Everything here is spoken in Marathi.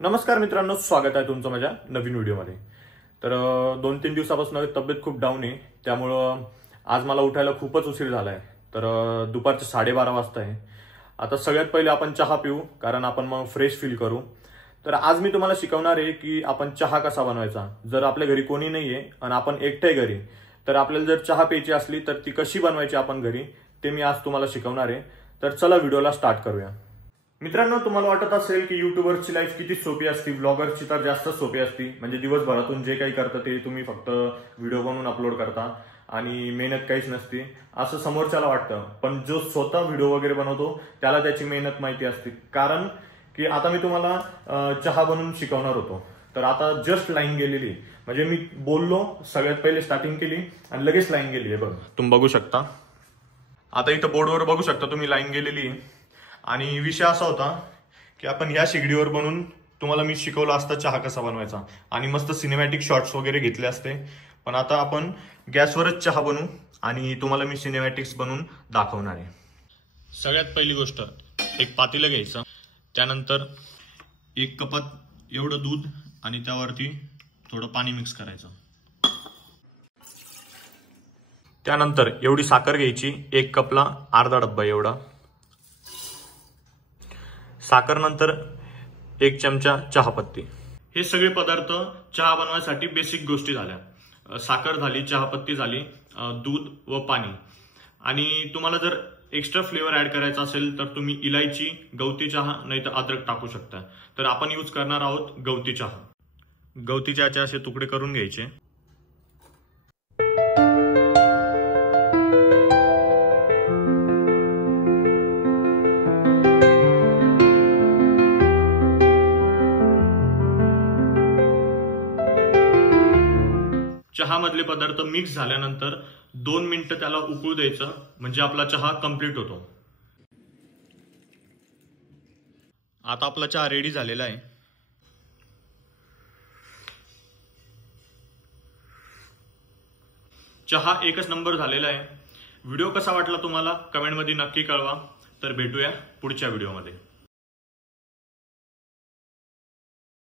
नमस्कार मित्रांनो, स्वागत आहे तुमचं माझ्या नवीन व्हिडिओमध्ये। तर 2-3 दिवसापासून तब्येत खूप डाऊन आहे, त्यामुळं आज मला उठायला खूपच उशीर झालाय। तर दुपारचे 12:30 वाजता आहे। आता सगळ्यात पहिले आपण चहा पिऊ, कारण आपण मग फ्रेश फील करू। तर आज मी तुम्हाला शिकवणार आहे की आपण चहा कसा बनवायचा। जर आपल्या घरी कोणी नाहीये आणि आपण एकटे घरी, तर आपल्याला जर चहा प्यायची असली तर ती कशी बनवायची आपण घरी, ते मी आज तुम्हाला शिकवणार आहे। तर चला व्हिडिओला स्टार्ट करूया। मित्रांनो, तुम्हाला वाटत असेल की युट्यूबरची लाईफ किती सोपी असते, ब्लॉगरची तर जास्त सोपी असते। म्हणजे दिवसभरातून जे काही करता ते तुम्ही फक्त व्हिडिओ बनवून अपलोड करता आणि मेहनत काहीच नसते असं समोरच्याला वाटतं। पण जो स्वतः व्हिडिओ वगैरे बनवतो त्याला त्याची मेहनत माहिती असते। कारण की आता मी तुम्हाला चहा बनवून शिकवणार होतो, तर आता जस्ट लाईन गेलेली, म्हणजे मी बोललो, सगळ्यात पहिले स्टार्टिंग केली आणि लगेच लाईन गेली आहे। बघा, तुम्ही बघू शकता, आता इथं बोर्डवर बघू शकता तुम्ही, लाईन गेलेली। आणि विषय असा होता की आपण या शेगडीवर बनवून तुम्हाला मी शिकवलं असतं चहा कसा बनवायचा आणि मस्त सिनेमॅटिक शॉट्स वगैरे घेतले असते। पण आता आपण गॅसवरच चहा बनवू आणि तुम्हाला मी सिनेमॅटिक्स बनवून दाखवणार आहे। सगळ्यात पहिली गोष्ट, एक पातेलं घ्यायचं, त्यानंतर 1 कपात एवढं दूध आणि त्यावरती थोडं पाणी मिक्स करायचं। त्यानंतर एवढी साखर घ्यायची, 1 कपला अर्धा डब्बा एवढा साखर, नंतर 1 चमचा चहापत्ती। हे सगळे पदार्थ चहा बनवण्यासाठी बेसिक गोष्टी झाल्या। साखर झाली, चहापत्ती झाली, दूध व पाणी। आणि तुम्हाला जर एक्स्ट्रा फ्लेवर ऍड करायचा असेल तर तुम्ही इलायची, गवती चहा नाही तर अद्रक टाकू शकता। तर आपण यूज करणार आहोत गवती चहा। गवती चहाचे असे तुकडे करून घ्यायचे। चहा मधले पदार्थ मिक्स झाल्यानंतर 2 मिनिटं त्याला उकळू द्यायचं, म्हणजे आपला चहा कंप्लीट होतो। आता आपला चहा रेडी झालेला आहे। चहा एकच नंबर झालेला आहे। व्हिडिओ कसा वाटला तुम्हाला कमेंटमध्ये नक्की कळवा। तर भेटूया पुढच्या व्हिडिओमध्ये।